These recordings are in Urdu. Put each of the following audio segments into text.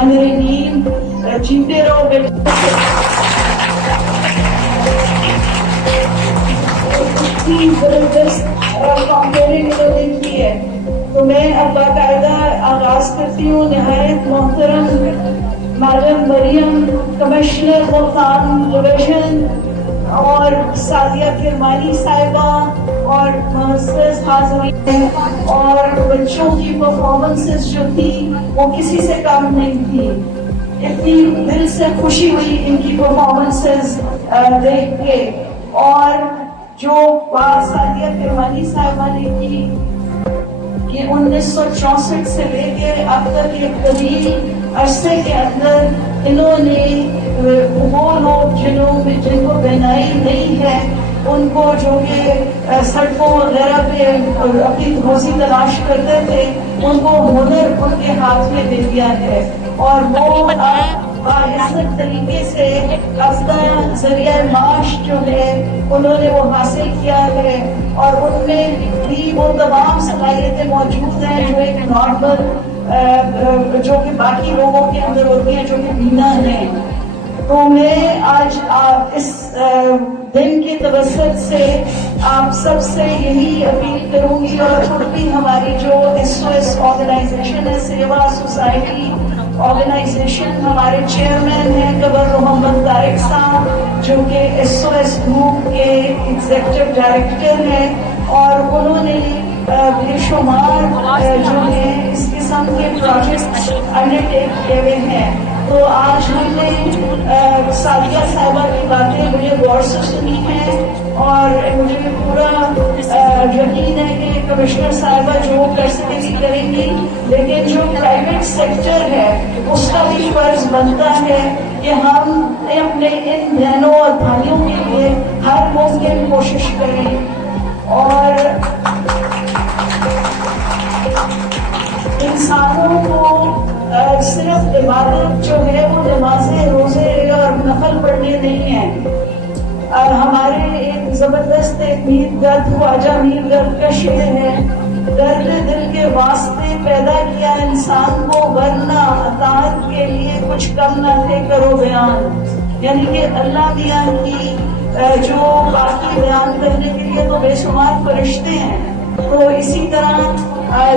الرحمن الرحیم. جیتے رہو بیٹے. زبردست کمپیئرنگ دن کی ہے تو میں اب باقاعدہ آغاز کرتی ہوں. نہایت محترم میڈم مریم کمشنر ملتان ڈویژن اور سعدیہ کرمانی صاحبہ اور معزز حاضرین اور بچوں کی پرفارمنسز جو تھی وہ کسی سے کم نہیں تھی. اتنی دل سے خوشی ہوئی ان کی پرفارمنسز دیکھ کے. اور جو بات سعدیہ کرمانی صاحبہ نے کی کہ 1964 سے لے کے اب تک ایک طویل عرصے کے اندر انہوں نے وہ لوگ جن کو بینائی نہیں ہے ان کو جو کہ سڑکوں وغیرہ پہ اپنی روزی تلاش کرتے تھے ان کو ہنر ان کے ہاتھ میں دے دیا ہے اور وہ باعزت طریقے سے اپنا ذریعہ معاش جو ہے انہوں نے وہ حاصل کیا ہے اور ان میں بھی وہ تمام صلاحیتیں موجود ہیں جو ایک نارمل جو کہ باقی لوگوں کے اندر ہوتی ہیں جو کہ بینا ہیں. تو میں آج اس دن کے توسط سے آپ سب سے یہی اپیل کروں گی اور خود بھی ہماری جو SOS آرگنائزیشن ہے سیوا سوسائٹی آرگنائزیشن ہمارے چیئرمین ہیں قبر محمد طارق صاحب جو کہ SOS گروپ کے ایگزیکٹو ڈائریکٹر ہیں اور انہوں نے بے شمار جو ہے اس قسم کے پروجیکٹس انڈر ٹیک کیے ہوئے ہیں. تو آج ہم نے سعدیہ صاحبہ کی باتیں بڑے غور سے سنی ہیں اور مجھے پورا یقین ہے کہ کمشنر صاحبہ جو کر سکے گی کریں گی لیکن جو پرائیویٹ سیکٹر ہے اس کا بھی فرض بنتا ہے کہ ہم اپنے ان بہنوں اور بھائیوں کے لیے ہر ممکن کوشش کریں. اور انسانوں کو صرف عبادت جو ہے وہ نمازیں روزے اور نفل پڑھنے نہیں ہیں. اور ہمارے ایک زبردست ایک میر گرد خواجہ میر گرد کا شعر ہے درد دل کے واسطے پیدا کیا انسان کو ورنہ اطاعت کے لیے کچھ کم نہ تھے کرو بیان. یعنی کہ اللہ میاں کی جو باقی بیان کرنے کے لیے تو بے شمار فرشتے ہیں. تو اسی طرح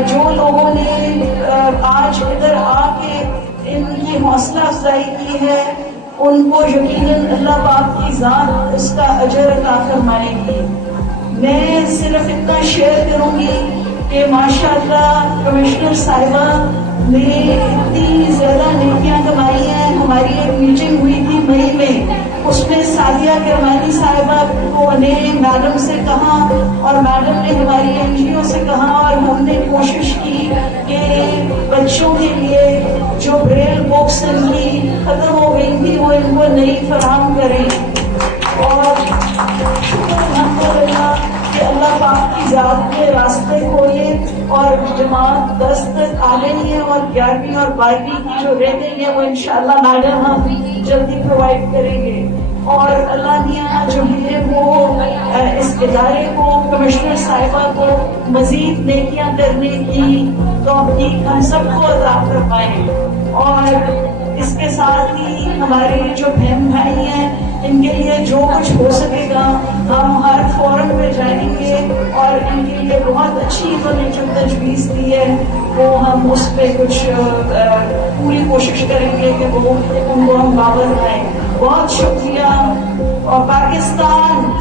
جو لوگوں نے آج ادھر آ کے ان کی حوصلہ افزائی کی ہے ان کو یقیناً اللہ پاک کی ذات اس کا اجر عطا فرمائے گی. میں صرف اتنا شیئر کروں گی کہ ماشاءاللہ کمشنر صاحبہ نے اتنی زیادہ نیکیاں کمائی ہیں. ہماری ایک میٹنگ ہوئی تھی مئی میں اس میں سعدیہ کرمانی صاحبہ کو نے میڈم سے کہا اور میڈم نے ہماری NGO سے کہا اور ہم نے کوشش کی کہ بچوں کے لیے جو بریل بکس ان کی ختم ہو گئی تھی وہ ان کو نئی فراہم کریں. اور شکر الحمدللہ کہ اللہ پاک کی ذات کے راستے کھولے اور جماعت 10 تک آ گئی ہے اور 11ویں اور 12ویں کی جو رہ گئی ہے وہ انشاءاللہ میڈم ہم جلدی پرووائڈ کریں گے. اور اللہ میاں جو ہے وہ اس ادارے کو کمشنر صاحبہ کو مزید نیکیاں کرنے کی توفیق ہم سب کو عطا فرمائیں. اور اس کے ساتھ ہی ہمارے جو بہن بھائی ہیں ان کے لیے جو کچھ ہو سکے گا ہم ہر فورم پہ جائیں گے اور ان کے لیے بہت اچھی انہوں نے جو تجویز دی ہے وہ ہم اس پہ کچھ پوری کوشش کریں گے کہ وہ ان کو ہم باور لائیں. بہت شکریہ. اور پاکستان